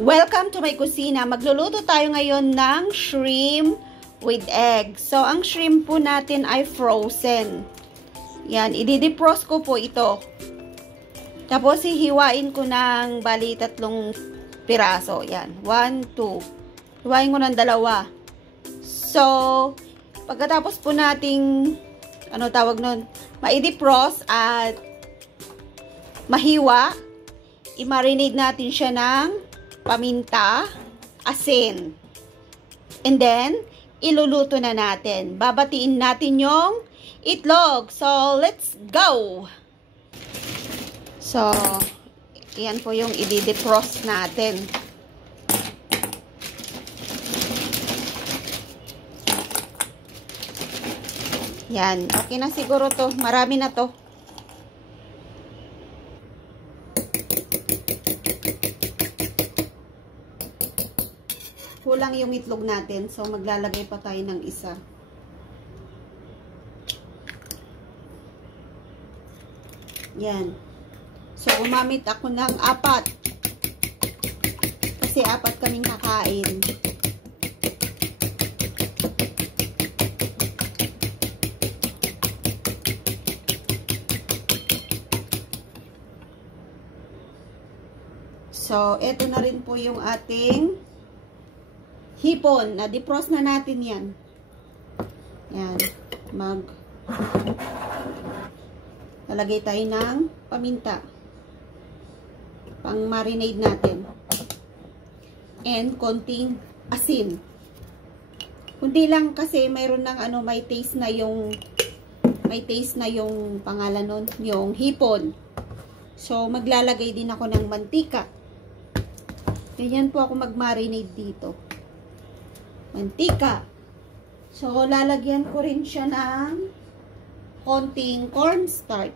Welcome to my kusina. Magluluto tayo ngayon ng shrimp with egg. So, ang shrimp po natin ay frozen. Yan, i-defrost ko po ito. Tapos, hihiwain ko ng bali 3 piraso. Yan, 1, 2. Hiwain ko ng 2. So, pagkatapos po nating, ano tawag nun, ma-defrost at mahiwa, i-marinate natin siya ng paminta, asin. And then, iluluto na natin. Babatiin natin yung itlog. So, let's go! So, yan po yung i-defrost natin. Yan. Okay na siguro to. Marami na to. Kulang yung itlog natin. So, maglalagay pa tayo ng isa. Yan. So, umamit ako ng 4. Kasi 4 kaming kakain. So, ito na rin po yung ating hipon. Na-defrost na natin yan. Yan. Lalagay tayo ng paminta. Pang-marinade natin. And konting asin. Kundi lang kasi mayroon ng may taste na yung pangalan nun, yung hipon. So, maglalagay din ako ng mantika. Ganyan po ako mag-marinade dito. Mantika. So, lalagyan ko rin siya ng konting cornstarch.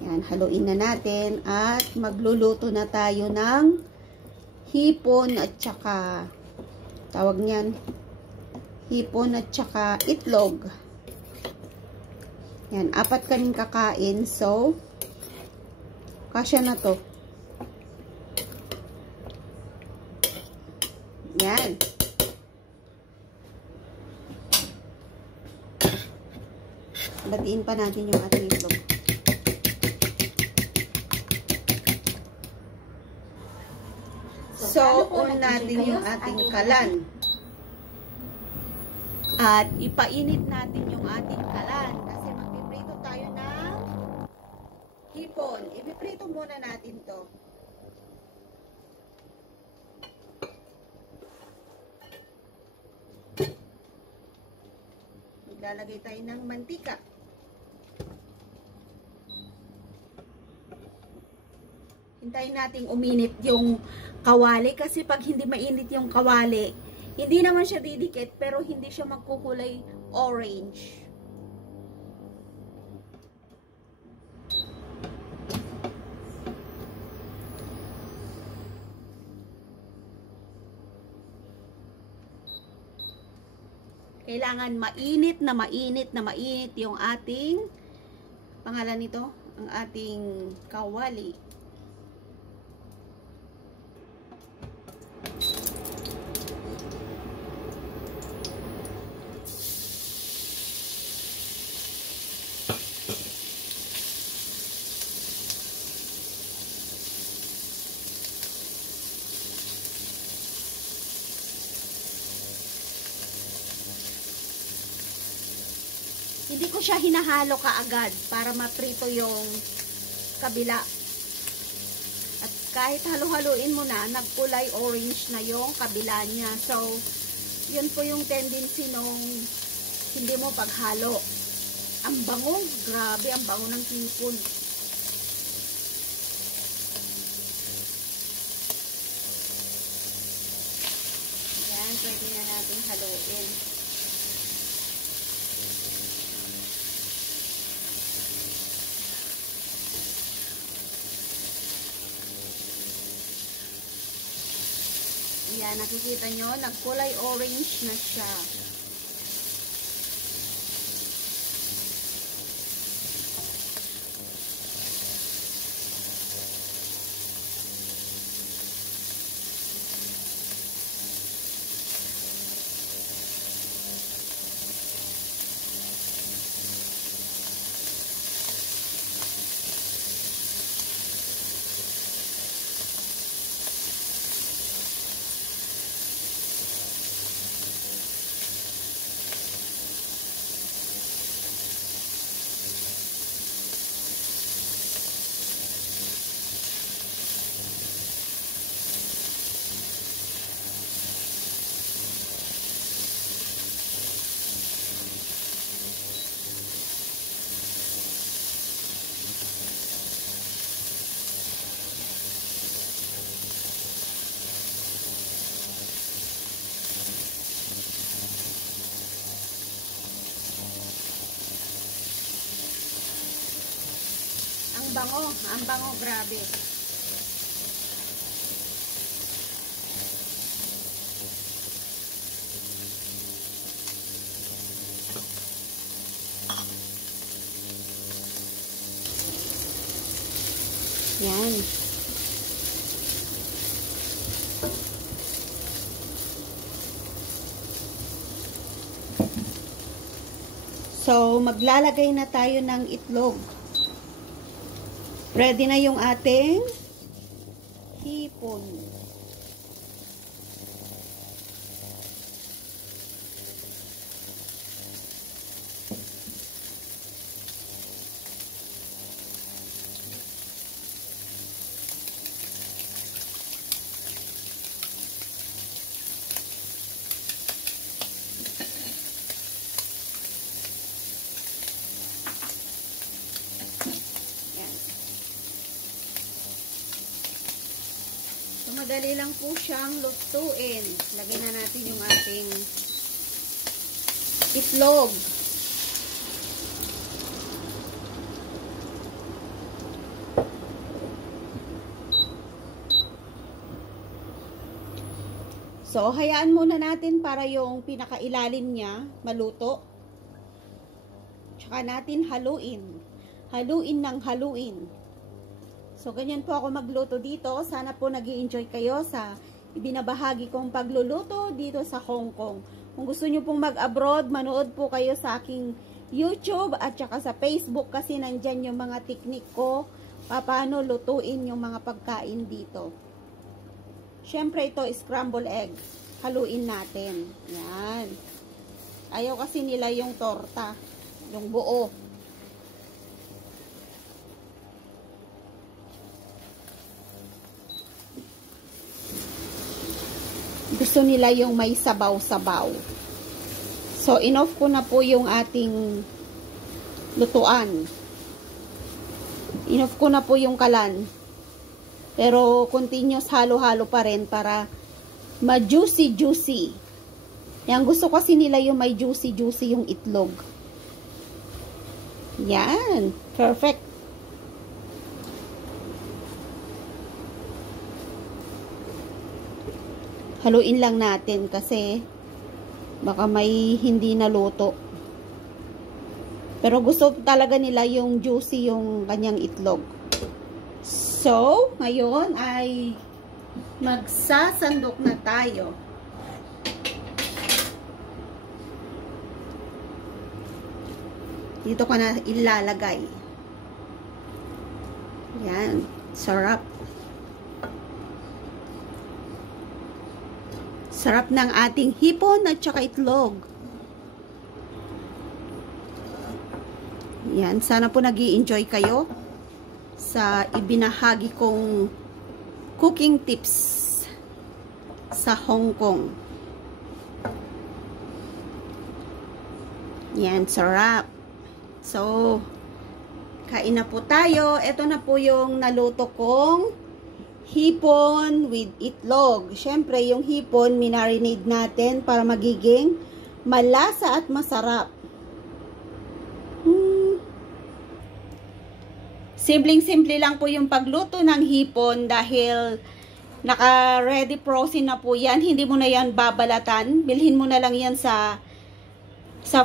Yan, haluin na natin at magluluto na tayo ng hipon at saka tawag niyan, hipon at saka itlog. Yan, 4 kaming kakain. So, kasya na to. Yan. Batiin pa natin yung ating itlog. So, on natin yung ating kalan. At ipainit natin yung ating kalan. Kasi magpiprito tayo ng hipon. Ipiprito muna natin to. Maglalagay tayo ng mantika. Hintayin nating uminit yung kawali kasi pag hindi mainit yung kawali, hindi naman siya didikit pero hindi siya magkukulay orange. Kailangan mainit na mainit yung ating pangalan nito, ang ating kawali. Hindi ko siya hinahalo kaagad para maprito yung kabila. At kahit halo-haluin mo na, nagkulay orange na yung kabila niya. So, yun po yung tendency nung hindi mo paghalo. Ang bango, grabe ang bango ng hipon. Ayan, pwede na natin haluin. Yan, nakikita nyo, nagkulay orange na siya. bango. Ang bango, grabe. Yan. So, maglalagay na tayo ng itlog. Ready na yung ating hipon. Madali lang po siyang lutuin. Lagay na natin yung ating itlog. So, hayaan muna natin para yung pinakailalim niya maluto. Tsaka natin haluin. Haluin ng haluin. So, ganyan po ako magluto dito. Sana po nag-i-enjoy kayo sa ibinabahagi kong pagluluto dito sa Hong Kong. Kung gusto nyo pong mag-abroad, manood po kayo sa aking YouTube at saka sa Facebook kasi nandyan yung mga teknik ko paano lutuin yung mga pagkain dito. Siyempre ito, scramble egg. Haluin natin. Yan. Ayaw kasi nila yung torta. Yung buo. Gusto nila yung may sabaw-sabaw. So, inoff ko na po yung ating lutuan. Inoff ko na po yung kalan. Pero, continuous halo-halo pa rin para ma-juicy-juicy. Yan, gusto kasi nila yung may juicy-juicy yung itlog. Yan. Perfect. Haluin lang natin kasi baka may hindi naluto. Pero gusto talaga nila yung juicy yung kanyang itlog. So, ngayon ay magsasandok na tayo. Dito ko na ilalagay. Yan. Sarap. Sarap ng ating hipon at saka itlog. Yan. Sana po nag-i-enjoy kayo sa ibinahagi kong cooking tips sa Hong Kong. Yan. Sarap. So, kain na po tayo. Ito na po yung naluto kong hipon with itlog. Siyempre, yung hipon, minarinade natin para magiging malasa at masarap. Simpleng-simple lang po yung pagluto ng hipon dahil naka-ready frozen na po yan. Hindi mo na yan babalatan. Bilhin mo na lang yan sa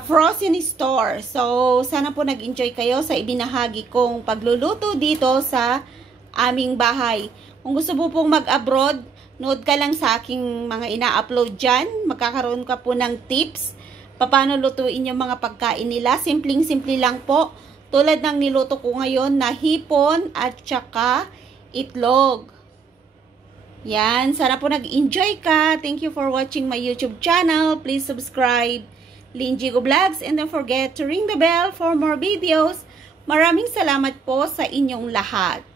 frozen store. So, sana po nag-enjoy kayo sa ibinahagi kong pagluluto dito sa aming bahay. Kung gusto mo pong mag-abroad, nood ka lang sa aking mga ina-upload dyan. Magkakaroon ka po ng tips paano lutuin yung mga pagkain nila. Simpleng-simple lang po. Tulad ng niluto ko ngayon na hipon at saka itlog. Yan. Sana po nag-enjoy ka. Thank you for watching my YouTube channel. Please subscribe. Lynn Jigo Vlogs. And don't forget to ring the bell for more videos. Maraming salamat po sa inyong lahat.